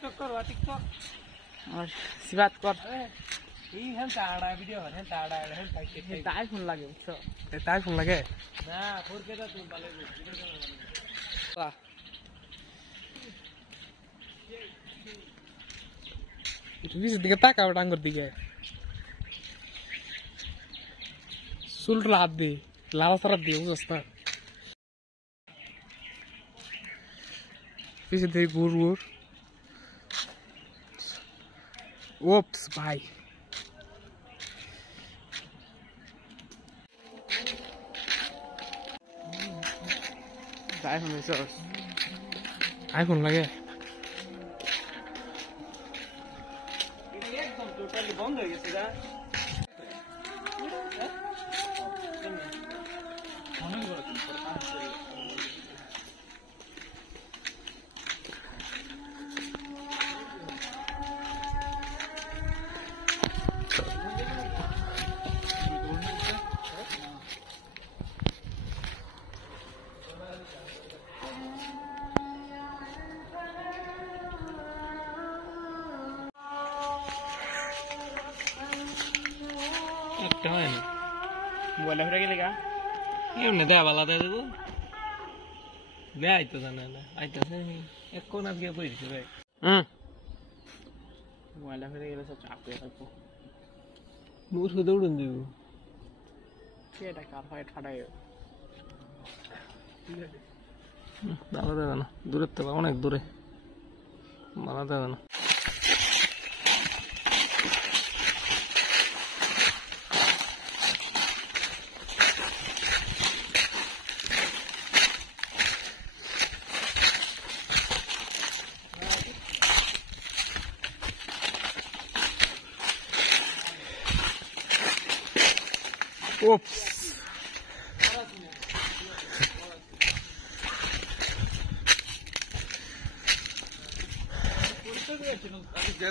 TikTok कर TikTok और बात कर ई हम ताड़ा वीडियो है ताड़ा है ताई फोन लागे बुझছো ताई फोन लगे ना 4K दा तुम वाले वाह इस दिखे ताका डांगर दिखे सुल रात दे लाल सरत दे उसस्ता पीछे दे गुर गुर ओप्स भाई आईफोन में सर आईफोन लगे एकदम टोटली बंद हो गया सीधा बोला फिर क्या ये उन्हें दे वाला दे दो ले आई तो जाना ना आई तो से एक को ना क्या कोई दिखे बोला फिर ये सब चाप के रखो मूर्ख दौड़न दे क्या कार फाइट फाटायो ভালো দেবে না দূরের থেকে অনেক দূরে ভালো দেবে না Oops.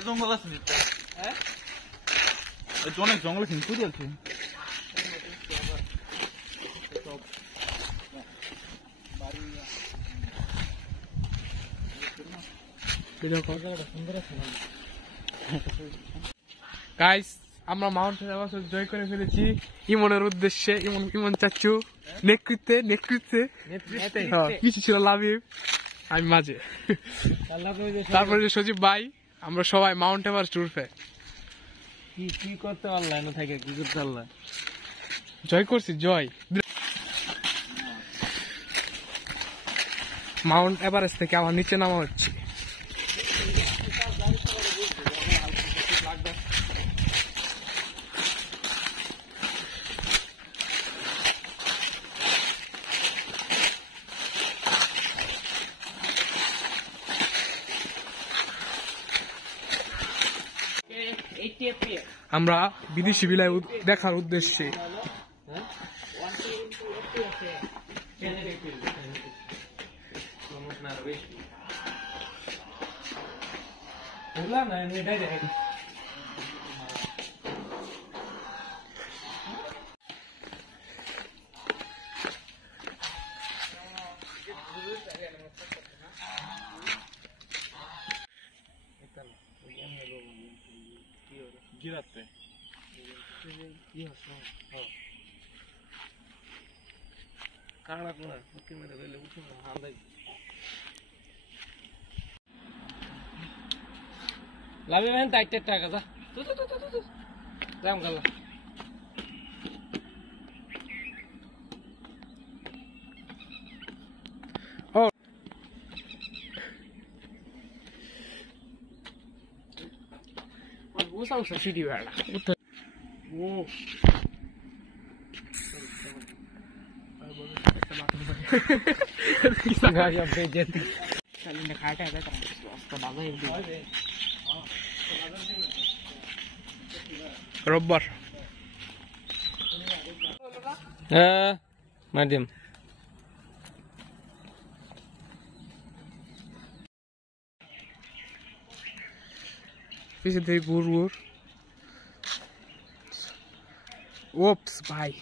জঙ্গল আছে হ্যাঁ অনেক জঙ্গল কিন্তু আছে গাইস আমরা মাউন্ট এভারেস্ট জয় করে ফেলেছি ইমনের উদ্দেশ্যে ইমন চাচ্চু নেতৃত্বে পিছিয়ে ছিল লাবিব আমি মাঝে তারপরে যে সজীব ভাই আমরা সবাই মাউন্ট এভারেস্ট উঠবে কি করতে পারলাম না থাকে কি করতে পারলাম জয় করছি জয় মাউন্ট এভারেস্ট থেকে আমার নিচে নামা হচ্ছে আমরা বিদেশি বিলাই দেখার উদ্দেশ্যে गिराते कांगड़ा को ओके मेरे वेले उठो हांदा लावे में टाइट टाइट का तू जाम कर ला वो सब सीधी वाला वो गाड़ी अब बेइज्जत चलिए ने खाटा है तो उसका बाबा एक रबर माध्यम पीछे दे गुर गुर ओप्स भाई